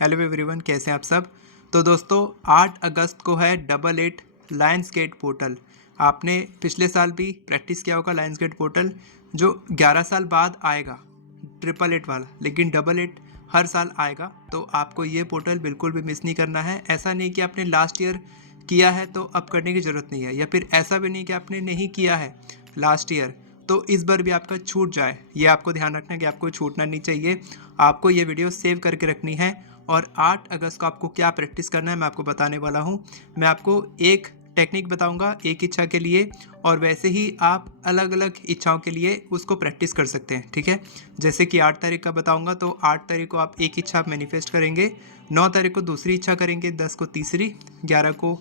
Hello everyone, कैसे हैं आप सब। तो दोस्तों 8 अगस्त को है 88 लायंस गेट पोर्टल। आपने पिछले साल भी प्रैक्टिस किया होगा लायंस गेट पोर्टल, जो 11 साल बाद आएगा 888 वाला, लेकिन 88 हर साल आएगा। तो आपको ये पोर्टल बिल्कुल भी मिस नहीं करना है। ऐसा नहीं कि आपने लास्ट ईयर किया है तो अब करने की ज़रूरत नहीं है, या फिर ऐसा भी नहीं कि आपने नहीं किया है लास्ट ईयर तो इस बार भी आपका छूट जाए। ये आपको ध्यान रखना है कि आपको छूटना नहीं चाहिए। आपको ये वीडियो सेव करके रखनी है और 8 अगस्त को आपको क्या प्रैक्टिस करना है मैं आपको बताने वाला हूँ। मैं आपको एक टेक्निक बताऊंगा एक इच्छा के लिए, और वैसे ही आप अलग अलग इच्छाओं के लिए उसको प्रैक्टिस कर सकते हैं। ठीक है, जैसे कि 8 तारीख का बताऊंगा तो 8 तारीख को आप एक इच्छा मैनिफेस्ट करेंगे, 9 तारीख को दूसरी इच्छा करेंगे, 10 को तीसरी, 11 को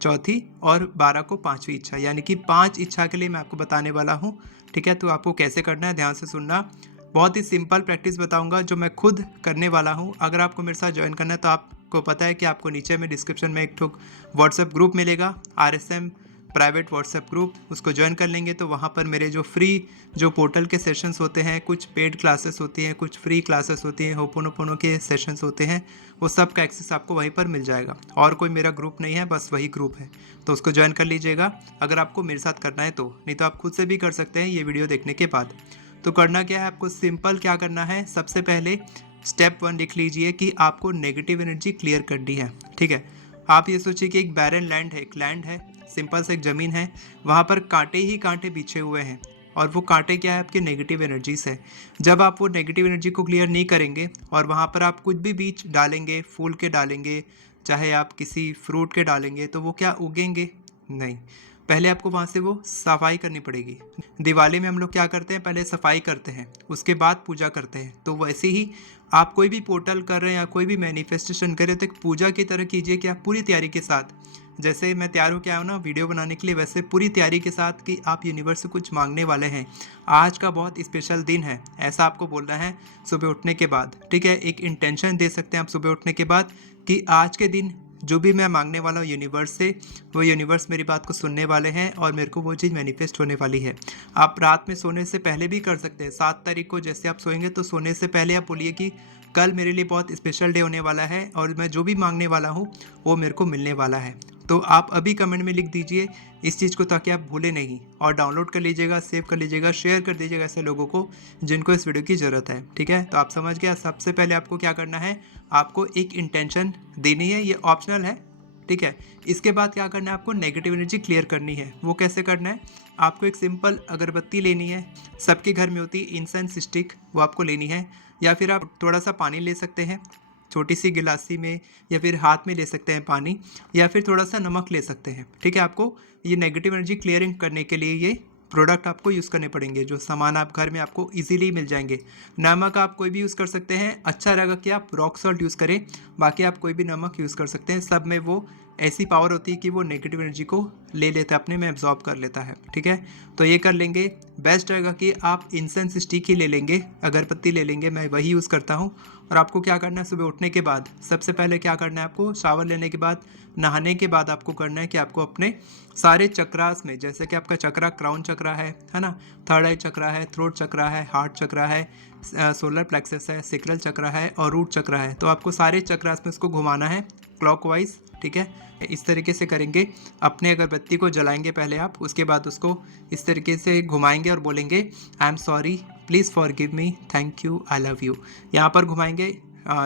चौथी और 12 को पांचवी इच्छा, यानी कि 5 इच्छा के लिए मैं आपको बताने वाला हूँ। ठीक है, तो आपको कैसे करना है ध्यान से सुनना। बहुत ही सिंपल प्रैक्टिस बताऊंगा जो मैं खुद करने वाला हूं। अगर आपको मेरे साथ ज्वाइन करना है तो आपको पता है कि आपको नीचे में डिस्क्रिप्शन में एक ठोक व्हाट्सएप ग्रुप मिलेगा, RSM प्राइवेट व्हाट्सएप ग्रुप, उसको ज्वाइन कर लेंगे तो वहाँ पर मेरे जो फ्री जो पोर्टल के सेशंस होते हैं, कुछ पेड क्लासेस होती हैं, कुछ फ्री क्लासेस होती हैं, होपोनोपोनो के सेशंस होते हैं, वो सब का एक्सेस आपको वहीं पर मिल जाएगा। और कोई मेरा ग्रुप नहीं है, बस वही ग्रुप है, तो उसको ज्वाइन कर लीजिएगा अगर आपको मेरे साथ करना है तो। नहीं तो आप खुद से भी कर सकते हैं ये वीडियो देखने के बाद। तो करना क्या है, आपको सिंपल क्या करना है, सबसे पहले स्टेप 1 लिख लीजिए कि आपको नेगेटिव एनर्जी क्लियर करनी है। ठीक है, आप ये सोचिए कि एक बैरन लैंड है, एक लैंड है, सिंपल से एक ज़मीन है, वहाँ पर कांटे ही कांटे बिछे हुए हैं, और वो कांटे क्या है, आपके नेगेटिव एनर्जीज है। जब आप वो नेगेटिव एनर्जी को क्लियर नहीं करेंगे और वहाँ पर आप कुछ भी बीज डालेंगे, फूल के डालेंगे, चाहे आप किसी फ्रूट के डालेंगे, तो वो क्या उगेंगे? नहीं, पहले आपको वहाँ से वो सफाई करनी पड़ेगी। दिवाली में हम लोग क्या करते हैं, पहले सफाई करते हैं, उसके बाद पूजा करते हैं। तो वैसे ही आप कोई भी पोर्टल कर रहे हैं या कोई भी मैनिफेस्टेशन कर रहे हो तो एक पूजा की तरह कीजिए कि आप पूरी तैयारी के साथ, जैसे मैं तैयार होकर आया हूँ ना वीडियो बनाने के लिए, वैसे पूरी तैयारी के साथ कि आप यूनिवर्स से कुछ मांगने वाले हैं। आज का बहुत स्पेशल दिन है, ऐसा आपको बोलना है सुबह उठने के बाद। ठीक है, एक इंटेंशन दे सकते हैं आप सुबह उठने के बाद कि आज के दिन जो भी मैं मांगने वाला हूँ यूनिवर्स से, वो यूनिवर्स मेरी बात को सुनने वाले हैं और मेरे को वो चीज़ मैनिफेस्ट होने वाली है। आप रात में सोने से पहले भी कर सकते हैं। 7 तारीख को जैसे आप सोएंगे तो सोने से पहले आप बोलिए कि कल मेरे लिए बहुत स्पेशल डे होने वाला है और मैं जो भी मांगने वाला हूँ वो मेरे को मिलने वाला है। तो आप अभी कमेंट में लिख दीजिए इस चीज़ को ताकि आप भूलें नहीं, और डाउनलोड कर लीजिएगा, सेव कर लीजिएगा, शेयर कर दीजिएगा ऐसे लोगों को जिनको इस वीडियो की ज़रूरत है। ठीक है, तो आप समझ गया। सबसे पहले आपको क्या करना है, आपको एक इंटेंशन देनी है, ये ऑप्शनल है। ठीक है, इसके बाद क्या करना है, आपको नेगेटिव एनर्जी क्लियर करनी है। वो कैसे करना है, आपको एक सिंपल अगरबत्ती लेनी है, सबके घर में होती है इंसेंस स्टिक, वो आपको लेनी है, या फिर आप थोड़ा सा पानी ले सकते हैं छोटी सी गिलासी में, या फिर हाथ में ले सकते हैं पानी, या फिर थोड़ा सा नमक ले सकते हैं। ठीक है, आपको ये नेगेटिव एनर्जी क्लियरिंग करने के लिए ये प्रोडक्ट आपको यूज़ करने पड़ेंगे, जो सामान आप घर में आपको इजीली मिल जाएंगे। नमक आप कोई भी यूज़ कर सकते हैं, अच्छा रहेगा कि आप रॉक सॉल्ट यूज़ करें, बाकी आप कोई भी नमक यूज़ कर सकते हैं। सब में वो ऐसी पावर होती है कि वो नेगेटिव एनर्जी को ले लेता है, अपने में एब्जॉर्ब कर लेता है। ठीक है, तो ये कर लेंगे। बेस्ट रहेगा कि आप इंसेंस स्टिक ही ले लेंगे, अगरबत्ती ले लेंगे, मैं वही यूज़ करता हूँ। और आपको क्या करना है, सुबह उठने के बाद सबसे पहले क्या करना है, आपको शावर लेने के बाद, नहाने के बाद आपको करना है कि आपको अपने सारे चक्रास में, जैसे कि आपका चक्रा क्राउन चक्रा है ना, थर्ड आई चक्रा है, थ्रोट चक्रा है, हार्ट चक्रा है, सोलर प्लेक्सस है, सिक्रल चक्रा है और रूट चक्रा है, तो आपको सारे चक्रास में इसको घुमाना है क्लॉकवाइज। ठीक है, इस तरीके से करेंगे। अपने अगरबत्ती को जलाएंगे पहले आप, उसके बाद उसको इस तरीके से घुमाएंगे और बोलेंगे I am sorry, please forgive me, thank you, I love you. यहाँ पर घुमाएंगे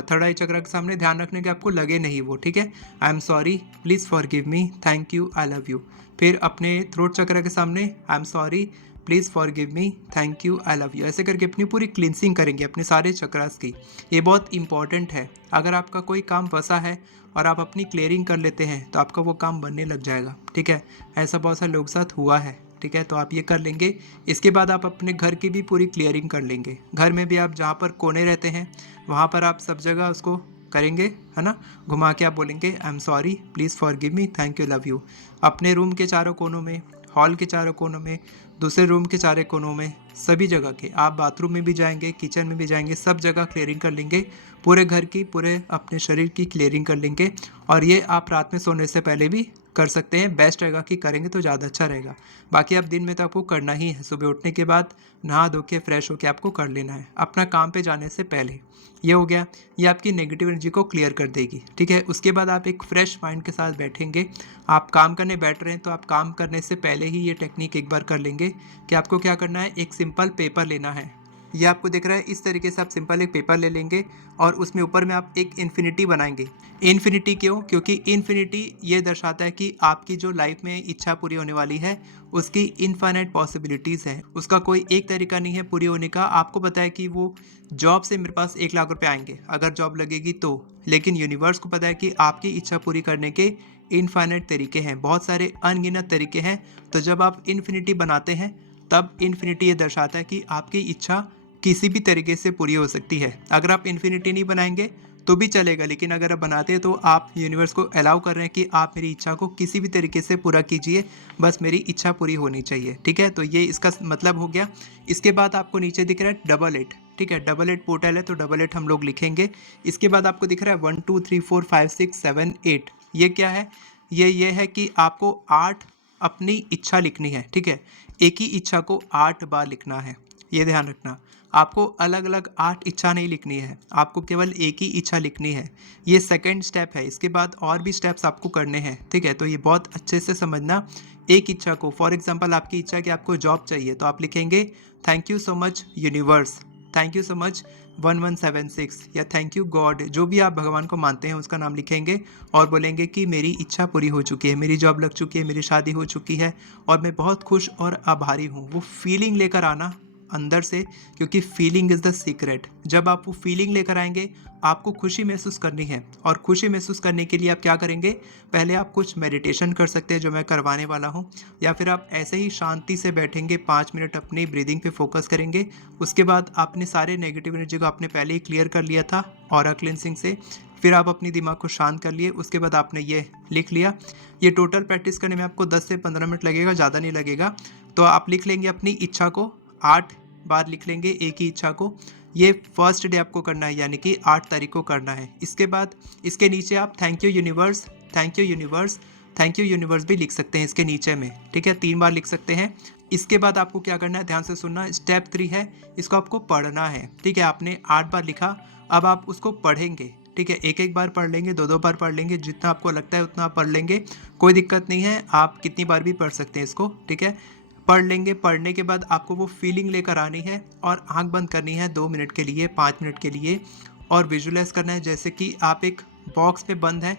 थर्ड आई चक्र के सामने, ध्यान रखने के आपको लगे नहीं वो। ठीक है, I am sorry, please forgive me, thank you, I love you. फिर अपने थ्रोट चक्र के सामने I am sorry, please forgive me, thank you, I love you. ऐसे करके अपनी पूरी क्लिनसिंग करेंगे अपने सारे चक्रास की। ये बहुत इंपॉर्टेंट है। अगर आपका कोई काम फंसा है और आप अपनी क्लियरिंग कर लेते हैं तो आपका वो काम बनने लग जाएगा। ठीक है, ऐसा बहुत सारे लोगों के साथ हुआ है। ठीक है, तो आप ये कर लेंगे। इसके बाद आप अपने घर की भी पूरी क्लियरिंग कर लेंगे। घर में भी आप जहाँ पर कोने रहते हैं वहाँ पर आप सब जगह उसको करेंगे, है ना, घुमा के आप बोलेंगे I am sorry, please forgive me, thank you, love you. अपने रूम के चारों कोनों में, हॉल के चारों कोनों में, दूसरे रूम के चारों कोनों में, सभी जगह के, आप बाथरूम में भी जाएंगे, किचन में भी जाएंगे, सब जगह क्लियरिंग कर लेंगे। पूरे घर की, पूरे अपने शरीर की क्लियरिंग कर लेंगे। और ये आप रात में सोने से पहले भी कर सकते हैं, बेस्ट रहेगा कि करेंगे तो ज़्यादा अच्छा रहेगा। बाकी आप दिन में तो आपको करना ही है, सुबह उठने के बाद नहा धो के फ्रेश होके आपको कर लेना है अपना काम पे जाने से पहले। ये हो गया, ये आपकी नेगेटिव एनर्जी को क्लियर कर देगी, ठीक है। उसके बाद आप एक फ्रेश माइंड के साथ बैठेंगे, आप काम करने बैठ रहे हैं तो आप काम करने से पहले ही ये टेक्निक एक बार कर लेंगे कि आपको क्या करना है, एक सिंपल पेपर लेना है। ये आपको दिख रहा है, इस तरीके से आप सिंपल एक पेपर ले लेंगे और उसमें ऊपर में आप एक इन्फिनिटी बनाएंगे। इन्फिनिटी क्यों? क्योंकि इन्फिनिटी ये दर्शाता है कि आपकी जो लाइफ में इच्छा पूरी होने वाली है उसकी इनफाइनाइट पॉसिबिलिटीज़ हैं, उसका कोई एक तरीका नहीं है पूरी होने का। आपको पता है कि वो जॉब से मेरे पास 1 लाख रुपए आएंगे अगर जॉब लगेगी तो, लेकिन यूनिवर्स को पता है कि आपकी इच्छा पूरी करने के इनफाइनाइट तरीके हैं, बहुत सारे अनगिनत तरीके हैं। तो जब आप इन्फिनिटी बनाते हैं तब इन्फिनिटी ये दर्शाता है कि आपकी इच्छा किसी भी तरीके से पूरी हो सकती है। अगर आप इन्फिनिटी नहीं बनाएंगे तो भी चलेगा, लेकिन अगर आप बनाते हैं तो आप यूनिवर्स को अलाउ कर रहे हैं कि आप मेरी इच्छा को किसी भी तरीके से पूरा कीजिए, बस मेरी इच्छा पूरी होनी चाहिए, ठीक है। तो ये इसका मतलब हो गया। इसके बाद आपको नीचे दिख रहा है डबल एट, ठीक है, डबल एट पोर्टल है तो डबल एट हम लोग लिखेंगे। इसके बाद आपको दिख रहा है 1 2 3 4 5 6 7 8, ये क्या है? ये है कि आपको 8 अपनी इच्छा लिखनी है, ठीक है। एक ही इच्छा को 8 बार लिखना है, ये ध्यान रखना। आपको अलग अलग 8 इच्छा नहीं लिखनी है, आपको केवल एक ही इच्छा लिखनी है। ये सेकंड स्टेप है, इसके बाद और भी स्टेप्स आपको करने हैं, ठीक है। तो ये बहुत अच्छे से समझना। एक इच्छा को, फॉर एग्जांपल आपकी इच्छा है कि आपको जॉब चाहिए तो आप लिखेंगे thank you so much universe, thank you so much 1176, या थैंक यू गॉड, जो भी आप भगवान को मानते हैं उसका नाम लिखेंगे और बोलेंगे कि मेरी इच्छा पूरी हो चुकी है, मेरी जॉब लग चुकी है, मेरी शादी हो चुकी है और मैं बहुत खुश और आभारी हूँ। वो फीलिंग लेकर आना अंदर से, क्योंकि फीलिंग इज़ द सीक्रेट। जब आप वो फीलिंग लेकर आएंगे आपको खुशी महसूस करनी है, और खुशी महसूस करने के लिए आप क्या करेंगे, पहले आप कुछ मेडिटेशन कर सकते हैं जो मैं करवाने वाला हूँ, या फिर आप ऐसे ही शांति से बैठेंगे 5 मिनट अपनी ब्रीदिंग पे फोकस करेंगे। उसके बाद आपने सारे नेगेटिव एनर्जी को आपने पहले ही क्लियर कर लिया था ऑरा क्लिनसिंग से, फिर आप अपनी दिमाग को शांत कर लिए। उसके बाद आपने ये लिख लिया। ये टोटल प्रैक्टिस करने में आपको 10 से 15 मिनट लगेगा, ज़्यादा नहीं लगेगा। तो आप लिख लेंगे अपनी इच्छा को 8 बार लिख लेंगे, एक ही इच्छा को। ये फर्स्ट डे आपको करना है, यानी कि 8 तारीख को करना है। इसके बाद इसके नीचे आप thank you universe, thank you universe, thank you universe भी लिख सकते हैं इसके नीचे में, ठीक है, 3 बार लिख सकते हैं। इसके बाद आपको क्या करना है, ध्यान से सुनना। स्टेप 3 है, इसको आपको पढ़ना है, ठीक है। आपने 8 बार लिखा, अब आप उसको पढ़ेंगे, ठीक है। एक एक बार पढ़ लेंगे, दो दो बार पढ़ लेंगे, जितना आपको लगता है उतना आप पढ़ लेंगे, कोई दिक्कत नहीं है, आप कितनी बार भी पढ़ सकते हैं इसको, ठीक है। पढ़ लेंगे। पढ़ने के बाद आपको वो फीलिंग लेकर आनी है और आंख बंद करनी है 2 मिनट के लिए, 5 मिनट के लिए, और विजुअलाइज करना है जैसे कि आप एक बॉक्स में बंद हैं,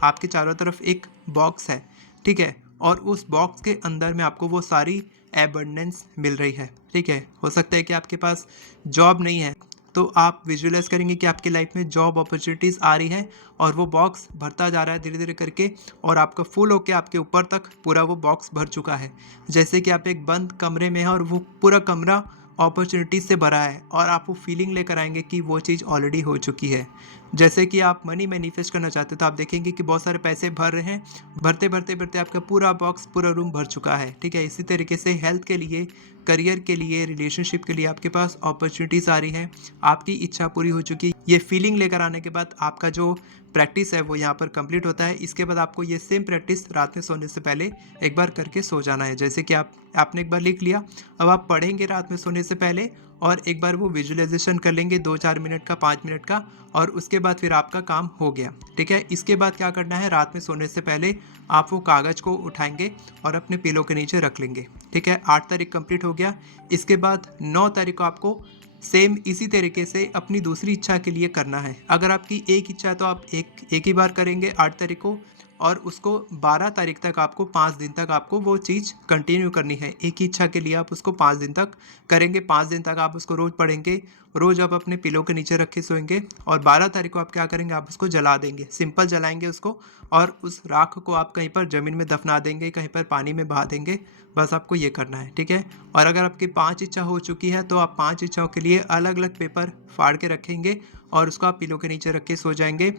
आपके चारों तरफ एक बॉक्स है, ठीक है, और उस बॉक्स के अंदर में आपको वो सारी एबंडेंस मिल रही है, ठीक है। हो सकता है कि आपके पास जॉब नहीं है तो आप विजुअलाइज करेंगे कि आपकी लाइफ में जॉब अपॉर्चुनिटीज़ आ रही हैं और वो बॉक्स भरता जा रहा है धीरे धीरे करके, और आपका फुल होके आपके ऊपर तक पूरा वो बॉक्स भर चुका है। जैसे कि आप एक बंद कमरे में हैं और वो पूरा कमरा अपॉर्चुनिटीज़ से भरा है, और आप वो फीलिंग लेकर आएंगे कि वो चीज़ ऑलरेडी हो चुकी है। जैसे कि आप मनी मैनिफेस्ट करना चाहते हो तो आप देखेंगे कि बहुत सारे पैसे भर रहे हैं, भरते भरते भरते आपका पूरा बॉक्स, पूरा रूम भर चुका है, ठीक है। इसी तरीके से हेल्थ के लिए, करियर के लिए, रिलेशनशिप के लिए आपके पास अपॉर्चुनिटीज़ आ रही हैं, आपकी इच्छा पूरी हो चुकी है। ये फीलिंग लेकर आने के बाद आपका जो प्रैक्टिस है वो यहाँ पर कंप्लीट होता है। इसके बाद आपको ये सेम प्रैक्टिस रात में सोने से पहले एक बार करके सो जाना है। जैसे कि आपने एक बार लिख लिया, अब आप पढ़ेंगे रात में सोने से पहले और एक बार वो विजुअलाइजेशन कर लेंगे 2-4 मिनट का, 5 मिनट का, और उसके बाद फिर आपका काम हो गया, ठीक है। इसके बाद क्या करना है, रात में सोने से पहले आप वो कागज़ को उठाएंगे और अपने पिलो के नीचे रख लेंगे, ठीक है। 8 तारीख कंप्लीट हो गया। इसके बाद 9 तारीख को आपको सेम इसी तरीके से अपनी दूसरी इच्छा के लिए करना है। अगर आपकी एक इच्छा है तो आप एक ही बार करेंगे 8 तारीख को, और उसको 12 तारीख तक आपको 5 दिन तक आपको वो चीज़ कंटिन्यू करनी है। एक ही इच्छा के लिए आप उसको 5 दिन तक करेंगे, 5 दिन तक आप उसको रोज़ पढ़ेंगे, रोज़ आप अपने पिलो के नीचे रख के सोएंगे, और 12 तारीख को आप क्या करेंगे, आप उसको जला देंगे, सिंपल जलाएंगे उसको, और उस राख को आप कहीं पर ज़मीन में दफना देंगे, कहीं पर पानी में बहा देंगे। बस आपको ये करना है, ठीक है। और अगर आपकी 5 इच्छा हो चुकी है तो आप 5 इच्छाओं के लिए अलग अलग पेपर फाड़ के रखेंगे और उसको आप पिलो के नीचे रख के सो जाएंगे।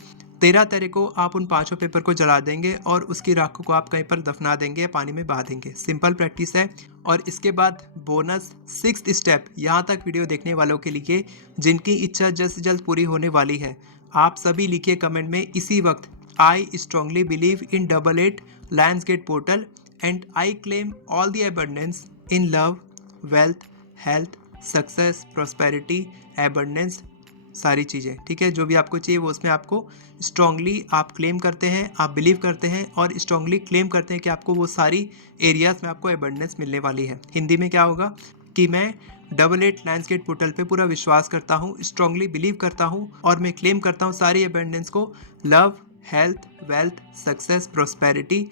13 तारीख को आप उन 5 पेपर को जला देंगे और उसकी राख को आप कहीं पर दफना देंगे या पानी में बहा देंगे। सिंपल प्रैक्टिस है। और इसके बाद बोनस 6th स्टेप, यहाँ तक वीडियो देखने वालों के लिए जिनकी इच्छा जल्द से जल्द पूरी होने वाली है, आप सभी लिखिए कमेंट में इसी वक्त, I strongly believe in 88 Lionsgate portal and I claim all the abundance in love, wealth, health, success, prosperity, abundance, सारी चीज़ें, ठीक है। जो भी आपको चाहिए वो उसमें आपको स्ट्रांगली आप क्लेम करते हैं, आप बिलीव करते हैं और स्ट्रांगली क्लेम करते हैं कि आपको वो सारी एरियाज़ में आपको एबंडेंस मिलने वाली है। हिंदी में क्या होगा कि मैं 88 लायंसगेट पोर्टल पे पूरा विश्वास करता हूँ, स्ट्रांगली बिलीव करता हूँ और मैं क्लेम करता हूँ सारी एबंडेंस को love, health, wealth, success, prosperity,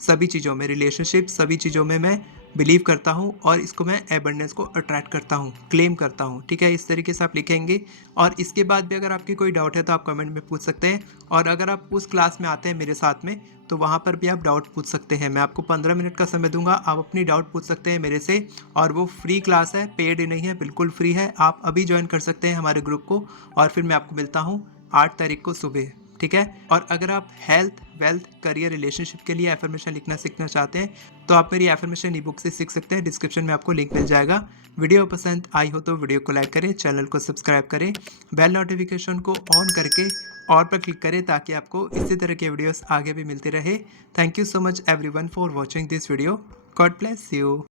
सभी चीज़ों में, रिलेशनशिप, सभी चीज़ों में मैं बिलीव करता हूँ और इसको मैं एबंडेंस को अट्रैक्ट करता हूँ, क्लेम करता हूँ, ठीक है। इस तरीके से आप लिखेंगे और इसके बाद भी अगर आपकी कोई डाउट है तो आप कमेंट में पूछ सकते हैं और अगर आप उस क्लास में आते हैं मेरे साथ में तो वहाँ पर भी आप डाउट पूछ सकते हैं। मैं आपको 15 मिनट का समय दूंगा, आप अपनी डाउट पूछ सकते हैं मेरे से और वो फ्री क्लास है, पेड नहीं है, बिल्कुल फ्री है। आप अभी ज्वाइन कर सकते हैं हमारे ग्रुप को और फिर मैं आपको मिलता हूँ 8 तारीख को सुबह, ठीक है। और अगर आप हेल्थ, वेल्थ, करियर, रिलेशनशिप के लिए एफर्मेशन लिखना सीखना चाहते हैं तो आप मेरी एफर्मेशन ई बुक से सीख सकते हैं। डिस्क्रिप्शन में आपको लिंक मिल जाएगा। वीडियो पसंद आई हो तो वीडियो को लाइक करें, चैनल को सब्सक्राइब करें, बेल नोटिफिकेशन को ऑन करके और पर क्लिक करें ताकि आपको इसी तरह के वीडियोस आगे भी मिलते रहे। Thank you so much everyone for watching this video. God bless you.